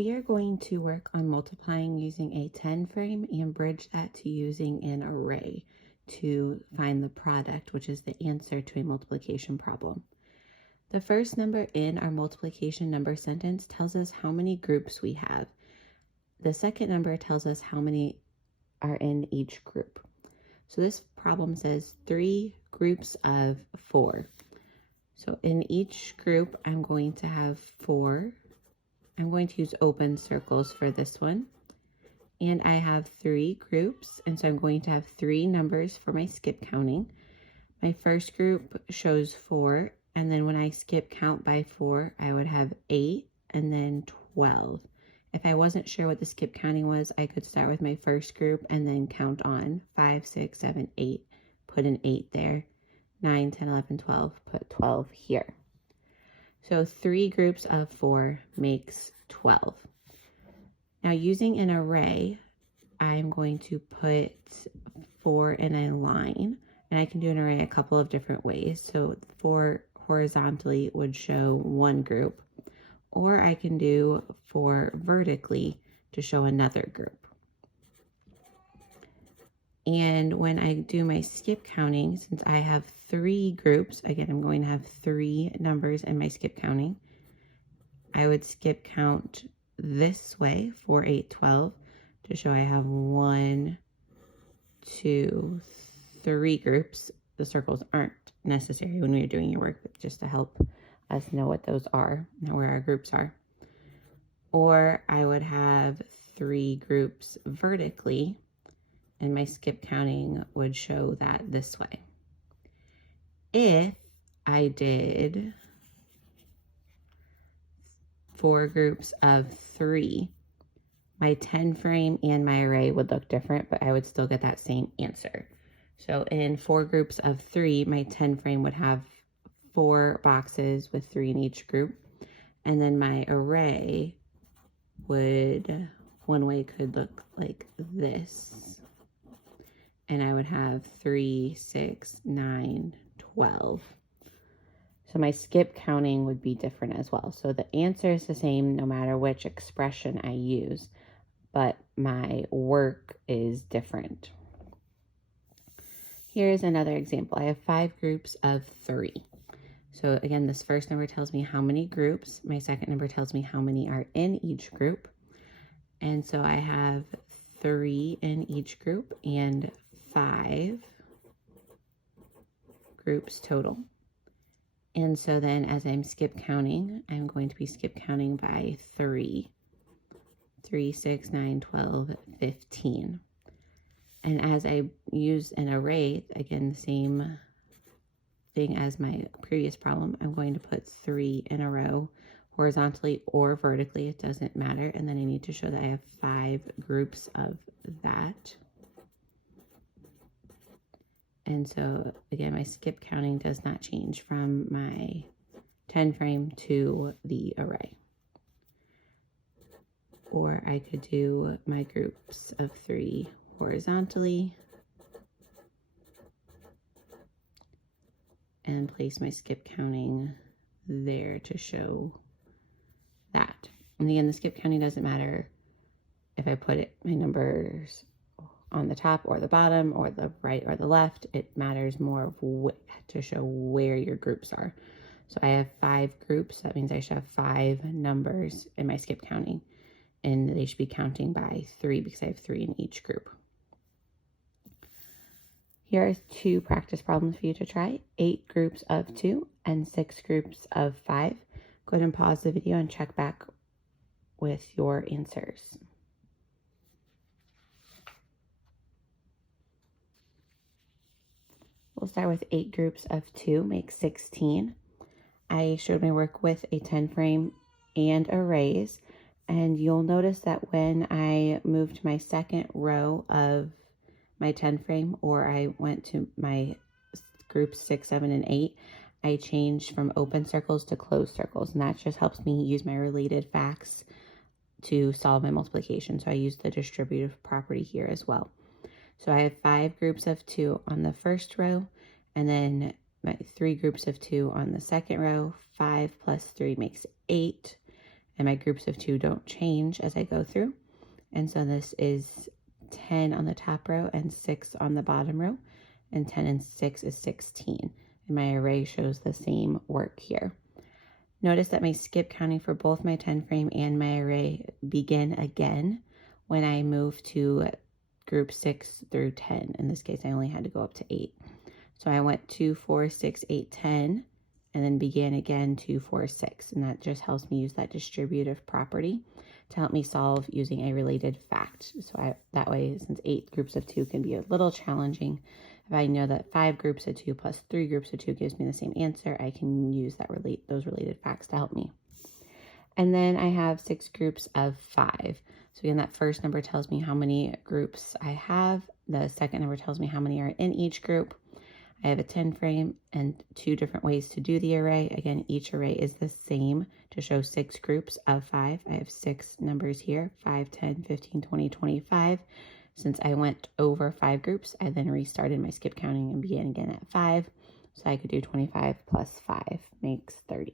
We are going to work on multiplying using a 10 frame and bridge that to using an array to find the product, which is the answer to a multiplication problem. The first number in our multiplication number sentence tells us how many groups we have. The second number tells us how many are in each group. So this problem says 3 groups of 4. So in each group, I'm going to have 4. I'm going to use open circles for this one. And I have 3 groups, and so I'm going to have 3 numbers for my skip counting. My first group shows 4, and then when I skip count by 4, I would have 8 and then 12. If I wasn't sure what the skip counting was, I could start with my first group and then count on 5, 6, 7, 8, put an 8 there, 9, 10, 11, 12, put 12 here. So 3 groups of 4 makes 12. Now using an array, I'm going to put 4 in a line, and I can do an array a couple of different ways. So 4 horizontally would show one group, or I can do 4 vertically to show another group. And when I do my skip counting, since I have 3 groups, again, I'm going to have 3 numbers in my skip counting. I would skip count this way, 4, 8, 12, to show I have 1, 2, 3 groups. The circles aren't necessary when you're doing your work, but just to help us know what those are, know where our groups are. Or I would have 3 groups vertically, and my skip counting would show that this way. If I did 4 groups of 3, my 10 frame and my array would look different, but I would still get that same answer. So in 4 groups of 3, my 10 frame would have 4 boxes with 3 in each group. And then my array would, one way could look like this. And I would have 3, 6, 9, 12. So my skip counting would be different as well. So the answer is the same no matter which expression I use, but my work is different. Here's another example. I have 5 groups of 3. So again, this first number tells me how many groups. My second number tells me how many are in each group. And so I have 3 in each group and 5 groups total. And so then as I'm skip counting, I'm going to be skip counting by 3. 3, 6, 9, 12, 15. And as I use an array, again, the same thing as my previous problem, I'm going to put 3 in a row, horizontally or vertically, it doesn't matter. And then I need to show that I have 5 groups of that. And so again, my skip counting does not change from my 10 frame to the array. Or I could do my groups of 3 horizontally and place my skip counting there to show that. And again, the skip counting doesn't matter if I put my numbers on the top or the bottom or the right or the left. It matters more to show where your groups are. So I have 5 groups. That means I should have 5 numbers in my skip counting, and they should be counting by 3 because I have 3 in each group. Here are 2 practice problems for you to try. 8 groups of 2 and 6 groups of 5. Go ahead and pause the video and check back with your answers. We'll start with 8 groups of 2, make 16. I showed my work with a 10 frame and arrays, and you'll notice that when I moved my second row of my 10 frame, or I went to my groups 6, 7, and 8, I changed from open circles to closed circles, and that just helps me use my related facts to solve my multiplication. So I use the distributive property here as well. So I have 5 groups of 2 on the first row, and then my 3 groups of 2 on the second row. 5 plus 3 makes 8, and my groups of 2 don't change as I go through. And so this is 10 on the top row and 6 on the bottom row, and 10 and 6 is 16. And my array shows the same work here. Notice that my skip counting for both my 10 frame and my array begin again when I move to group 6 through 10. In this case, I only had to go up to 8. So I went 2, 4, 6, 8, 10, and then began again 2, 4, 6. And that just helps me use that distributive property to help me solve using a related fact. So that way, since 8 groups of 2 can be a little challenging, if I know that 5 groups of 2 plus 3 groups of 2 gives me the same answer, I can use those related facts to help me. And then I have 6 groups of 5. So again, that first number tells me how many groups I have. The second number tells me how many are in each group. I have a 10 frame and 2 different ways to do the array. Again, each array is the same to show 6 groups of 5. I have 6 numbers here, 5, 10, 15, 20, 25. Since I went over 5 groups, I then restarted my skip counting and began again at 5. So I could do 25 plus 5 makes 30.